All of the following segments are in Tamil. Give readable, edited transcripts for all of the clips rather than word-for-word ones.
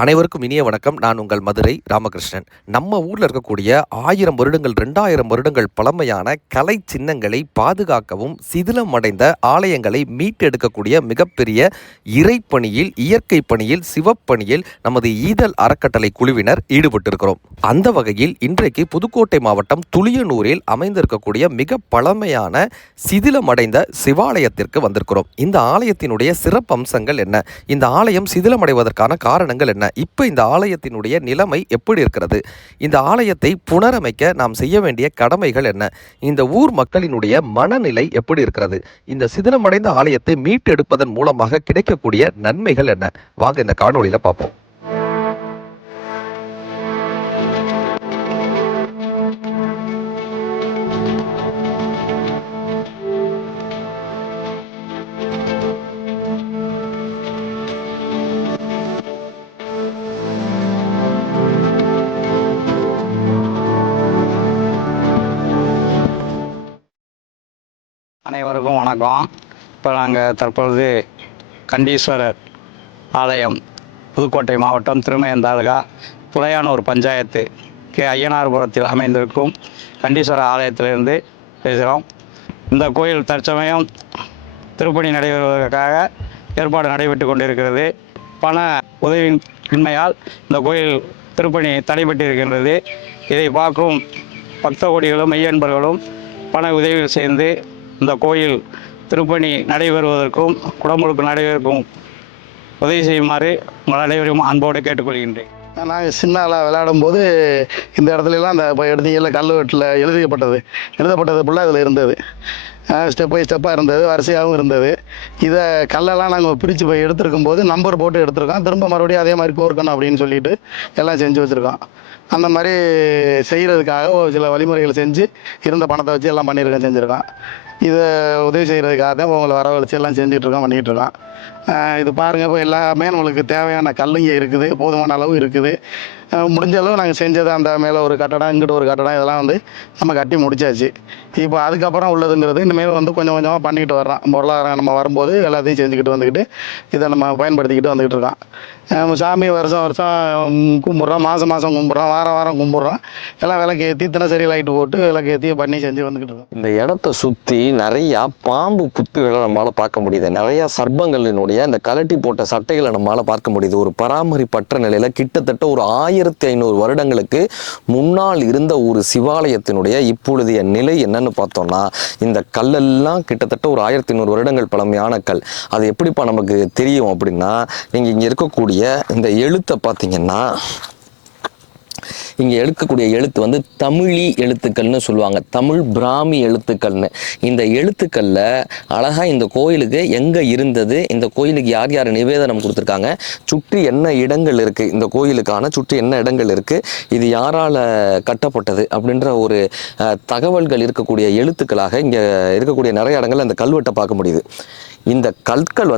அனைவருக்கும் இனிய வணக்கம். நான் உங்கள் மதுரை ராமகிருஷ்ணன். நம்ம ஊரில் இருக்கக்கூடிய 1000 வருடங்கள் 2000 வருடங்கள் பழமையான கலை சின்னங்களை பாதுகாக்கவும் சிதிலம் அடைந்த ஆலயங்களை மீட்டெடுக்கக்கூடிய மிகப்பெரிய இறைப்பணியில், இயற்கை பணியில், சிவப்பணியில் நமது ஈதல் அறக்கட்டளை குழுவினர் ஈடுபட்டிருக்கிறோம். அந்த வகையில் இன்றைக்கு புதுக்கோட்டை மாவட்டம் துளியனூரில் அமைந்திருக்கக்கூடிய மிக பழமையான சிதிலமடைந்த சிவாலயத்திற்கு வந்திருக்கிறோம். இந்த ஆலயத்தினுடைய சிறப்பம்சங்கள் என்ன? இந்த ஆலயம் சிதிலமடைவதற்கான காரணங்கள் என்ன? இப்போ இந்த ஆலயத்தினுடைய நிலைமை எப்படி இருக்கிறது? இந்த ஆலயத்தை புனரமைக்க நாம் செய்ய வேண்டிய கடமைகள் என்ன? இந்த ஊர் மக்களினுடைய மனநிலை எப்படி இருக்கிறது? இந்த சிதிலமடைந்த ஆலயத்தை மீட்டெடுப்பதன் மூலமாக கிடைக்கக்கூடிய நன்மைகள் என்ன? வாங்க இந்த காணொளியில பார்ப்போம். அனைவருக்கும் வணக்கம். இப்போ நாங்கள் தற்பொழுது கண்டீஸ்வரர் ஆலயம், புதுக்கோட்டை மாவட்டம் திருமயம் தாலுகா துளையானூர் பஞ்சாயத்து ஐயனார்புரத்தில் அமைந்திருக்கும் கண்டீஸ்வரர் ஆலயத்திலிருந்து பேசுகிறோம். இந்த கோயில் தற்சமயம் திருப்பணி நடைபெறுவதற்காக ஏற்பாடு நடைபெற்று கொண்டிருக்கிறது. பண உதவியின்மையால் இந்த கோயில் திருப்பணி தடைபட்டிருக்கின்றது. இதை பார்க்கும் பக்த கோடிகளும் மெய்யன்பர்களும் பண உதவிகள் சேர்ந்து இந்த கோயில் திருப்பணி நடைபெறுவதற்கும் குடமுழுக்கு நடைபெறுக்கும் உதவி செய்யுமாறு உங்கள் அனைவரையும் அன்போடு கேட்டுக்கொள்கின்றேன். நாங்கள் சின்னால விளையாடும் போது இந்த இடத்துலலாம் அந்த இப்போ எடுத்தீங்கல்ல கல்வெட்டில் எழுதப்பட்டது ஃபுல்லாக இதில் இருந்தது. ஸ்டெப் பை ஸ்டெப்பாக இருந்தது, வரிசையாகவும் இருந்தது. இதை கல்லெல்லாம் நாங்கள் பிரித்து போய் எடுத்துருக்கும் போது நம்பர் போட்டு எடுத்துருக்கோம். திரும்ப மறுபடியும் அதே மாதிரி கோர்க்கணும் அப்படின்னு சொல்லிட்டு எல்லாம் செஞ்சு வச்சுருக்கோம். அந்த மாதிரி செய்கிறதுக்காக ஒரு சில வழிமுறைகள் செஞ்சு இருந்த பணத்தை வச்சு எல்லாம் செஞ்சுருக்கோம். இதை உதவி செய்கிறதுக்காக தான் உங்களை வரவழைச்சி எல்லாம் செஞ்சிட்ருக்கோம், பண்ணிகிட்ருக்கோம். இது பாருங்கள், இப்போ எல்லாமே நம்மளுக்கு தேவையான கல்லுங்க இருக்குது, போதுமான அளவு இருக்குது. முடிஞ்ச அளவு நாங்கள் செஞ்சது அந்த மேலே ஒரு கட்டடம், இங்கிட்ட ஒரு கட்டடம், இதெல்லாம் நம்ம கட்டி முடிச்சாச்சு. இப்போ அதுக்கப்புறம் உள்ளதுங்கிறது இனிமேல் கொஞ்சம் கொஞ்சமாக பண்ணிக்கிட்டு வர்றோம். பொருளாதாரம் நம்ம வரும்போது எல்லாத்தையும் செஞ்சுக்கிட்டு வந்துக்கிட்டு இதை நம்ம பயன்படுத்திக்கிட்டு வந்துக்கிட்டு இருக்கோம். சாமி வருஷம் வருஷம் கும்பிட்றோம், மாதம் மாதம் கும்பிட்றோம், வாரம் வாரம் கும்பிட்றோம். எல்லாம் விளக்கேற்றி தினசரி லைட்டு போட்டு விளக்கேற்றி பண்ணி செஞ்சு வந்துக்கிட்டு இருக்கோம். இந்த இடத்த சுற்றி நிறையா பாம்பு புத்துகளை நம்மளால் பார்க்க முடியுது. நிறையா சர்ப்பங்களினுடைய இந்த கலட்டி போட்ட சட்டைகளை நம்மளால் பார்க்க முடியுது. ஒரு பராமரிப்பற்ற நிலையில் கிட்டத்தட்ட ஒரு 1500 வருடங்களுக்கு முன்னால் இருந்த ஒரு சிவாலயத்தினுடைய இப்பொழுதைய நிலை என்னன்னு பார்த்தோம்னா, இந்த கல்லெல்லாம் கிட்டத்தட்ட ஒரு 1500 வருடங்கள் பழமையான கல். அது எப்படிப்பா நமக்கு தெரியும் அப்படின்னா, நீங்கள் இங்கே இருக்கக்கூடிய இந்த எழுத்தை பார்த்தீங்கன்னா, இங்கே எடுக்கக்கூடிய எழுத்து தமிழி எழுத்துக்கள்னு சொல்லுவாங்க, தமிழ் பிராமி எழுத்துக்கள்னு. இந்த எழுத்துக்களில் அழகாக இந்த கோயிலுக்கு எங்கே இருந்தது, இந்த கோயிலுக்கு யார் யார் நிவேதனம் கொடுத்துருக்காங்க, சுற்றி என்ன இடங்கள் இருக்குது, இந்த கோயிலுக்கான சுற்றி என்ன இடங்கள் இருக்குது, இது யாரால் கட்டப்பட்டது அப்படின்ற ஒரு தகவல்கள் இருக்கக்கூடிய எழுத்துக்களாக இங்கே இருக்கக்கூடிய நிறைய இடங்கள் அந்த கல்வெட்டை பார்க்க முடியுது. இந்த கற்கள்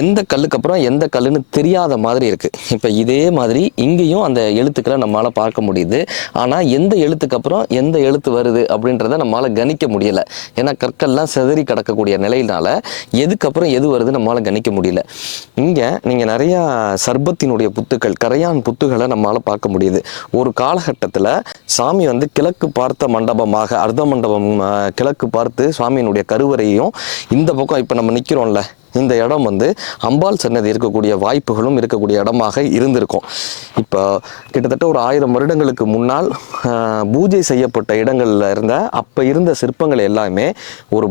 எந்த கல்லுக்கு அப்புறம் எந்த கல்லுன்னு தெரியாத மாதிரி இருக்குது. இப்போ இதே மாதிரி இங்கேயும் அந்த எழுத்துக்களை நம்மளால் பார்க்க முடியுது. ஆனால் எந்த எழுத்துக்கு அப்புறம் எந்த எழுத்து வருது அப்படின்றத நம்மளால் கணிக்க முடியலை. ஏன்னா கற்கள்லாம் சிதறி கிடக்கக்கூடிய நிலையினால எதுக்கப்புறம் எது வருது நம்மளால் கணிக்க முடியல. இங்கே நீங்கள் நிறையா சர்பத்தினுடைய புத்துக்கள், கரையான் புத்துகளை நம்மளால் பார்க்க முடியுது. ஒரு காலகட்டத்தில் சாமி கிழக்கு பார்த்த மண்டபமாக, அர்த்த மண்டபம் கிழக்கு பார்த்து சுவாமியினுடைய கருவறையும், இந்த பக்கம் இப்போ நம்ம நிற்கிறோம்ல இந்த இடம் அம்பாள் சன்னதி இருக்கக்கூடிய வாய்ப்புகளும் இருக்கக்கூடிய இடமாக இருந்திருக்கும். இப்போ கிட்டத்தட்ட ஒரு 1000 வருடங்களுக்கு முன்னால் பூஜை செய்யப்பட்ட இடங்கள்ல அப்போ இருந்த சிற்பங்கள் எல்லாமே ஒரு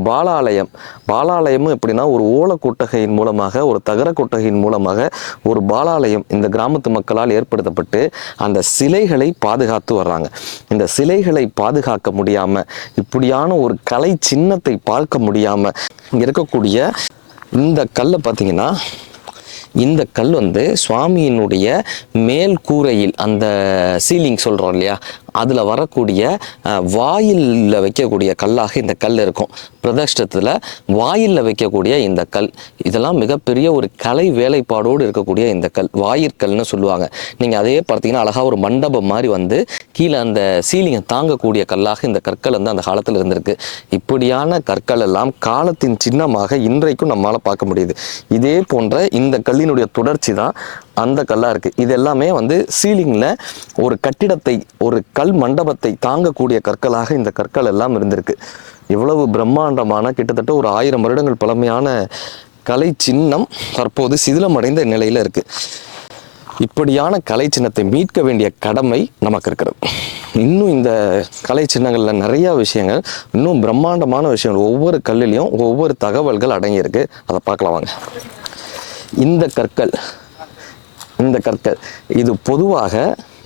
பாலாலயமும் எப்படின்னா ஒரு ஓலக்கொட்டகையின் மூலமாக, ஒரு தகர கொட்டகையின் மூலமாக ஒரு பாலாலயம் இந்த கிராமத்து மக்களால் ஏற்படுத்தப்பட்டு அந்த சிலைகளை பாதுகாத்து வர்றாங்க. இந்த சிலைகளை பாதுகாக்க முடியாமல், இப்படியான ஒரு கலை சின்னத்தை பார்க்க முடியாமல் இங்கே இருக்கக்கூடிய இந்த கல்லை பார்த்தீங்கன்னா, இந்த கல் சுவாமியினுடைய மேல் கூரையில், அந்த சீலிங் சொல்கிறோம் இல்லையா, அதில் வரக்கூடிய வாயிலில் வைக்கக்கூடிய கல்லாக இந்த கல் இருக்கும். பிரதிஷ்டத்தில் வாயிலில் வைக்கக்கூடிய இந்த கல், இதெல்லாம் மிகப்பெரிய ஒரு கலை வேலைப்பாடோடு இருக்கக்கூடிய இந்த கல் வாயிற்கல்னு சொல்லுவாங்க. நீங்கள் அதே பார்த்தீங்கன்னா அழகாக ஒரு மண்டபம் மாதிரி கீழே அந்த சீலிங்கை தாங்கக்கூடிய கல்லாக இந்த கற்கள் அந்த காலத்தில் இருந்திருக்கு. இப்படியான கற்கள் எல்லாம் காலத்தின் சின்னமாக இன்றைக்கும் நம்மளால் பார்க்க முடியுது. இதே போன்ற இந்த கல்லினுடைய தொடர்ச்சி தான் அந்த கல்லாக இருக்குது. இது எல்லாமே வந்து சீலிங்கில் ஒரு கட்டிடத்தை, ஒரு கல் மண்டபத்தை தாங்கக்கூடிய கற்களாக இந்த கற்கள் எல்லாம் இருந்திருக்கு. இவ்வளவு பிரம்மாண்டமான கிட்டத்தட்ட ஒரு 1000 வருடங்கள் பழமையான கலை சின்னம் தற்போது சிதிலமடைந்த நிலையில் இருக்குது. இப்படியான கலை சின்னத்தை மீட்க வேண்டிய கடமை நமக்கு இருக்கிறது. இன்னும் இந்த கலை சின்னங்களில் நிறையா விஷயங்கள், இன்னும் பிரம்மாண்டமான விஷயங்கள், ஒவ்வொரு கல்லிலையும் ஒவ்வொரு தகவல்கள் அடங்கியிருக்கு. அதை பார்க்கலாம் வாங்க. இந்த கற்கள் இது பொதுவாக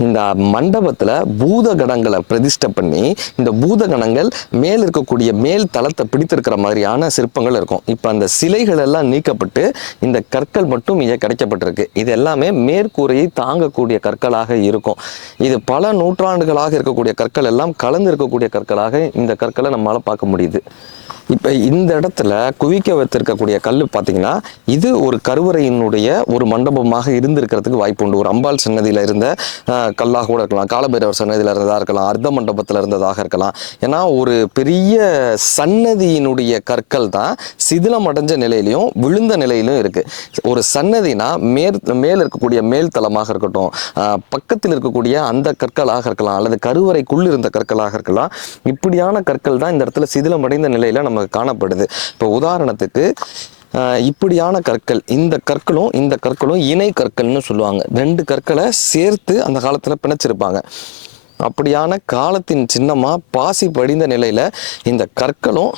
இந்த மண்டபத்தில் பூதகணங்களை பிரதிஷ்டை பண்ணி, இந்த பூதகணங்கள் மேல் இருக்கக்கூடிய மேல் தளத்தை பிடித்திருக்கிற மாதிரியான சிற்பங்கள் இருக்கும். இப்போ அந்த சிலைகள் எல்லாம் நீக்கப்பட்டு இந்த கற்கள் மட்டும் இங்கே கிடைக்கப்பட்டிருக்கு. இது எல்லாமே மேற்கூரையை தாங்கக்கூடிய கற்களாக இருக்கும். இது பல நூற்றாண்டுகளாக இருக்கக்கூடிய கற்கள் எல்லாம் கலந்து இருக்கக்கூடிய கற்களாக இந்த கற்களை நம்மளால் பார்க்க முடியுது. இப்போ இந்த இடத்துல குவிக்க வைத்திருக்கக்கூடிய கல் பார்த்தீங்கன்னா, இது ஒரு கருவறையினுடைய ஒரு மண்டபமாக இருந்திருக்கிறதுக்கு வாய்ப்பு உண்டு. ஒரு அம்பாள் சன்னதியில் இருந்த கல்லாக கூட இருக்கலாம், காலபைரவர் சன்னதியில் இருந்ததாக இருக்கலாம், அர்த்த மண்டபத்தில் இருந்ததாக இருக்கலாம். ஏன்னா ஒரு பெரிய சன்னதியினுடைய கற்கள் தான் சிதிலம் அடைஞ்ச நிலையிலையும் விழுந்த நிலையிலும் இருக்குது. ஒரு சன்னதினா மேல் இருக்கக்கூடிய மேல் தளமாக இருக்கட்டும், பக்கத்தில் இருக்கக்கூடிய அந்த கற்களாக இருக்கலாம், அல்லது கருவறைக்குள் இருந்த கற்களாக இருக்கலாம். இப்படியான கற்கள் தான் இந்த இடத்துல சிதிலம் அடைந்த நிலையில் நமக்கு காணப்படுது. இப்போ உதாரணத்துக்கு இப்படியான கற்கள், இந்த கற்களும் இணை கற்கள்னு சொல்லுவாங்க. 2 கற்களை சேர்த்து அந்த காலத்தில் பிணைச்சிருப்பாங்க. அப்படியான காலத்தின் சின்னமாக பாசி படிந்த நிலையில் இந்த கற்களும்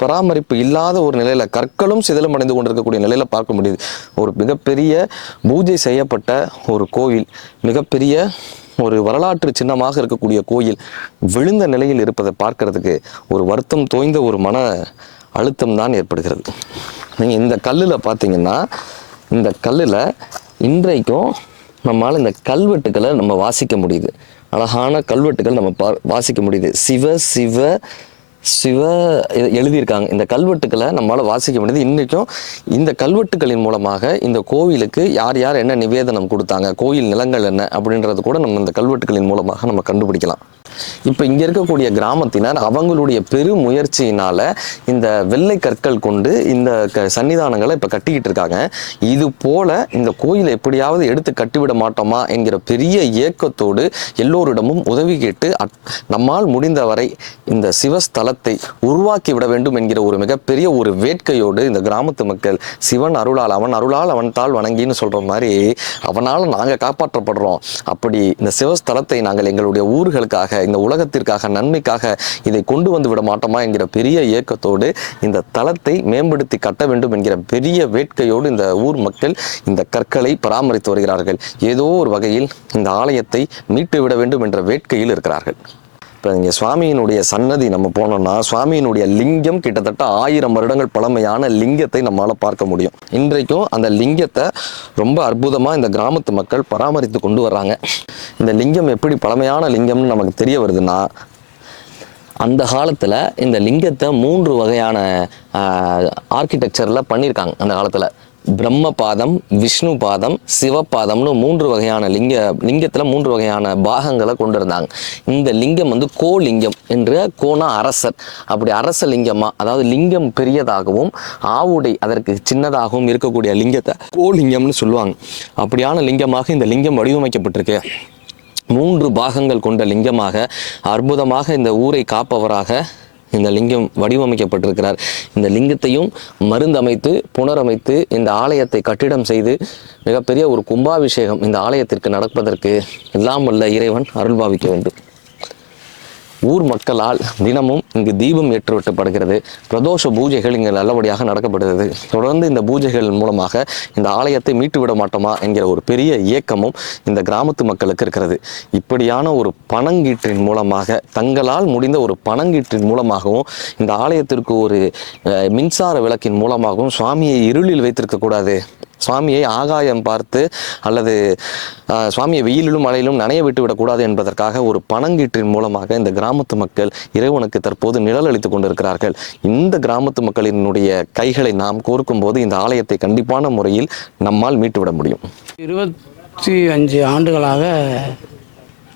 பராமரிப்பு இல்லாத ஒரு நிலையில், கற்களும் சிதிலமடைந்து கொண்டிருக்கக்கூடிய நிலையில் பார்க்க முடியுது. ஒரு மிகப்பெரிய பூஜை செய்யப்பட்ட ஒரு கோவில், மிகப்பெரிய ஒரு வரலாற்று சின்னமாக இருக்கக்கூடிய கோயில் விழுந்த நிலையில் இருப்பதை பார்க்கறதுக்கு ஒரு வருத்தம் தோய்ந்த ஒரு மன அழுத்தம் தான் ஏற்படுகிறது. நீங்கள் இந்த கல்லில் பார்த்தீங்கன்னா, இந்த கல்லில் இன்றைக்கும் நம்மளால் இந்த கல்வெட்டுக்களை நம்ம வாசிக்க முடியுது. அழகான கல்வெட்டுகள் நம்ம வாசிக்க முடியுது. சிவ எழுதியிருக்காங்க. இந்த கல்வெட்டுக்களை நம்மளால் வாசிக்க முடியுது. இன்றைக்கும் இந்த கல்வெட்டுகளின் மூலமாக இந்த கோவிலுக்கு யார் யார் என்ன நிவேதனம் கொடுத்தாங்க, கோயில் நிலங்கள் என்ன அப்படின்றது கூட நம்ம இந்த கல்வெட்டுகளின் மூலமாக நம்ம கண்டுபிடிக்கலாம். இப்போ இங்கே இருக்கக்கூடிய கிராமத்தினர் அவங்களுடைய பெரும் முயற்சியினால் இந்த வெள்ளை கற்கள் கொண்டு இந்த சன்னிதானங்களை இப்போ கட்டிக்கிட்டு இருக்காங்க. இது போல இந்த கோயிலை எப்படியாவது எடுத்து கட்டிவிட மாட்டோமா என்கிற பெரிய ஏக்கத்தோடு எல்லோரிடமும் உதவி கேட்டு நம்மால் முடிந்தவரை இந்த சிவஸ்தலத்தை உருவாக்கி விட வேண்டும் என்கிற ஒரு மிகப்பெரிய ஒரு வேட்கையோடு இந்த கிராமத்து மக்கள் சிவன் அருளால் அவன் தாள் வணங்கின்னு சொல்கிற மாதிரி அவனால் நாங்கள் காப்பாற்றப்படுறோம். அப்படி இந்த சிவஸ்தலத்தை நாங்கள் எங்களுடைய ஊர்களுக்காக, இந்த உலகத்திற்காக, நன்மைக்காக இதை கொண்டு வந்து விட மாட்டோமா என்கிற பெரிய ஏக்கத்தோடு இந்த தலத்தை மேம்படுத்தி கட்ட வேண்டும் என்கிற பெரிய வேட்கையோடு இந்த ஊர் மக்கள் இந்த கற்களை பராமரித்து வருகிறார்கள். ஏதோ ஒரு வகையில் இந்த ஆலயத்தை மீட்டு விட வேண்டும் என்ற வேட்கையில் இருக்கிறார்கள். இப்போ இங்கே சுவாமியினுடைய சன்னதி நம்ம போனோம்னா, சுவாமியினுடைய லிங்கம் கிட்டத்தட்ட 1000 வருடங்கள் பழமையான லிங்கத்தை நம்மளால் பார்க்க முடியும். இன்றைக்கும் அந்த லிங்கத்தை ரொம்ப அற்புதமாக இந்த கிராமத்து மக்கள் பராமரித்து கொண்டு வர்றாங்க. இந்த லிங்கம் எப்படி பழமையான லிங்கம்னு நமக்கு தெரிய வருதுன்னா, அந்த காலத்தில் இந்த லிங்கத்தை 3 வகையான ஆர்கிடெக்சரில் பண்ணியிருக்காங்க. அந்த காலத்தில் பிரம்ம பாதம், விஷ்ணு பாதம், சிவபாதம்னு 3 வகையான லிங்கத்தில் 3 வகையான பாகங்களை கொண்டு இருந்தாங்க. இந்த லிங்கம் வந்து கோலிங்கம் என்று, கோனா அரசர், அப்படி அரச லிங்கமா, அதாவது லிங்கம் பெரியதாகவும் ஆவுடை அதற்கு சின்னதாகவும் இருக்கக்கூடிய லிங்கத்தை கோலிங்கம்னு சொல்லுவாங்க. அப்படியான லிங்கமாக இந்த லிங்கம் வடிவமைக்கப்பட்டிருக்கு. 3 பாகங்கள் கொண்ட லிங்கமாக அற்புதமாக இந்த ஊரை காப்பவராக இந்த லிங்கம் வடிவமைக்கப்பட்டிருக்கிறார். இந்த லிங்கத்தையும் மருந்தமைத்து புனரமைத்து இந்த ஆலயத்தை கட்டிடம் செய்து மிகப்பெரிய ஒரு கும்பாபிஷேகம் இந்த ஆலயத்திற்கு நடப்பதற்கு எல்லாம் வல்ல இறைவன் அருள்பாவிக்க வேண்டும். ஊர் மக்களால் தினமும் இங்கு தீபம் ஏற்றுவிட்டப்படுகிறது. பிரதோஷ பூஜைகள் இங்கு நல்லபடியாக நடக்கப்படுகிறது. தொடர்ந்து இந்த பூஜைகள் மூலமாக இந்த ஆலயத்தை மீட்டு விட மாட்டோமா என்கிற ஒரு பெரிய இயக்கமும் இந்த கிராமத்து மக்களுக்கு இருக்கிறது. இப்படியான ஒரு பணங்கீற்றின் மூலமாக, தங்களால் முடிந்த ஒரு பணங்கீற்றின் மூலமாகவும், இந்த ஆலயத்திற்கு ஒரு மின்சார விளக்கின் மூலமாகவும் சுவாமியை இருளில் வைத்திருக்கக்கூடாது, சுவாமியை ஆகாயம் பார்த்து அல்லது சுவாமியை வெயிலிலும் மழையிலும் நனைய விட்டு விடக்கூடாது என்பதற்காக ஒரு பணங்கீற்றின் மூலமாக இந்த கிராமத்து மக்கள் இறைவனுக்கு தற்போது நிழல் அளித்துக் கொண்டிருக்கிறார்கள். இந்த கிராமத்து மக்களினுடைய கைகளை நாம் கோர்க்கும் போது இந்த ஆலயத்தை கண்டிப்பான முறையில் நம்மால் மீட்டுவிட முடியும். 25 ஆண்டுகளாக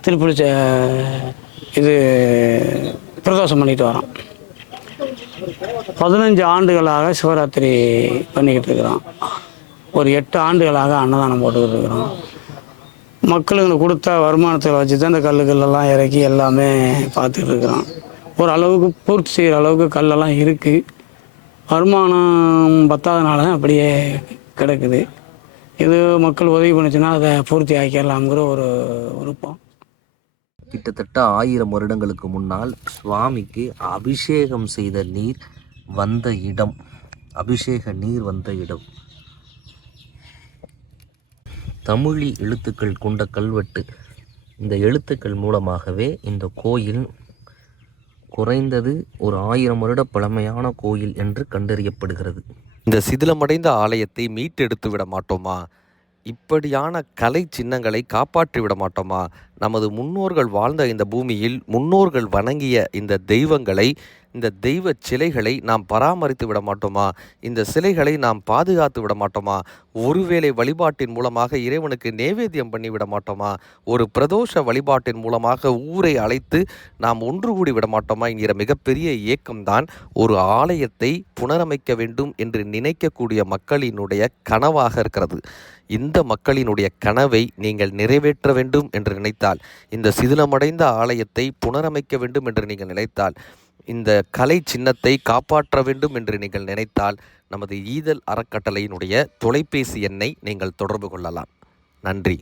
திருப்பதி இது பிரதோஷம் பண்ணிட்டு வரோம். 15 ஆண்டுகளாக சிவராத்திரி பண்ணிக்கிட்டு இருக்கிறோம். ஒரு 8 ஆண்டுகளாக அன்னதானம் போட்டுக்கிட்டு இருக்கிறோம். மக்களுக்கு கொடுத்த வருமானத்தை வச்சு தான் இந்த கல்லுக்கெல்லாம் இறக்கி எல்லாமே பார்த்துட்டு இருக்கிறோம். ஒரு அளவுக்கு பூர்த்தி செய்கிற அளவுக்கு கல்லெல்லாம் இருக்குது. வருமானம் பத்தாதனால தான் அப்படியே கிடக்குது. இது மக்கள் உதவி பண்ணுச்சுன்னா அதை பூர்த்தி ஆக்கிடலாம்ங்கிற ஒரு விருப்பம். கிட்டத்தட்ட 1000 வருடங்களுக்கு முன்னால் சுவாமிக்கு அபிஷேகம் செய்த நீர் வந்த இடம், அபிஷேக நீர் வந்த இடம். தமிழி எழுத்துக்கள் கொண்ட கல்வெட்டு. இந்த எழுத்துக்கள் மூலமாகவே இந்த கோயில் குறைந்தது ஒரு 1000 வருட பழமையான கோயில் என்று கண்டறியப்படுகிறது. இந்த சிதிலமடைந்த ஆலயத்தை மீட்டெடுத்து விட மாட்டோமா? இப்படியான கலை சின்னங்களை காப்பாற்றி விட மாட்டோமா? நமது முன்னோர்கள் வாழ்ந்த இந்த பூமியில் முன்னோர்கள் வணங்கிய இந்த தெய்வங்களை, இந்த தெய்வ சிலைகளை நாம் பராமரித்து விட மாட்டோமா? இந்த சிலைகளை நாம் பாதுகாத்து விட மாட்டோமா? ஒருவேளை வழிபாட்டின் மூலமாக இறைவனுக்கு நேவேத்தியம் பண்ணி விட மாட்டோமா? ஒரு பிரதோஷ வழிபாட்டின் மூலமாக ஊரை அழைத்து நாம் ஒன்று கூடி விட மாட்டோமா என்கிற மிகப்பெரிய இயக்கம்தான் ஒரு ஆலயத்தை புனரமைக்க வேண்டும் என்று நினைக்கக்கூடிய மக்களினுடைய கனவாக இருக்கிறது. இந்த மக்களினுடைய கனவை நீங்கள் நிறைவேற்ற வேண்டும் என்று நினைத்தால், இந்த சிதிலமடைந்த ஆலயத்தை புனரமைக்க வேண்டும் என்று நீங்கள் நினைத்தால், இந்த கலை சின்னத்தை காப்பாற்ற வேண்டும் என்று நீங்கள் நினைத்தால், நமது ஈதல் அறக்கட்டளையினுடைய தொலைபேசி எண்ணை நீங்கள் தொடர்பு கொள்ளலாம். நன்றி.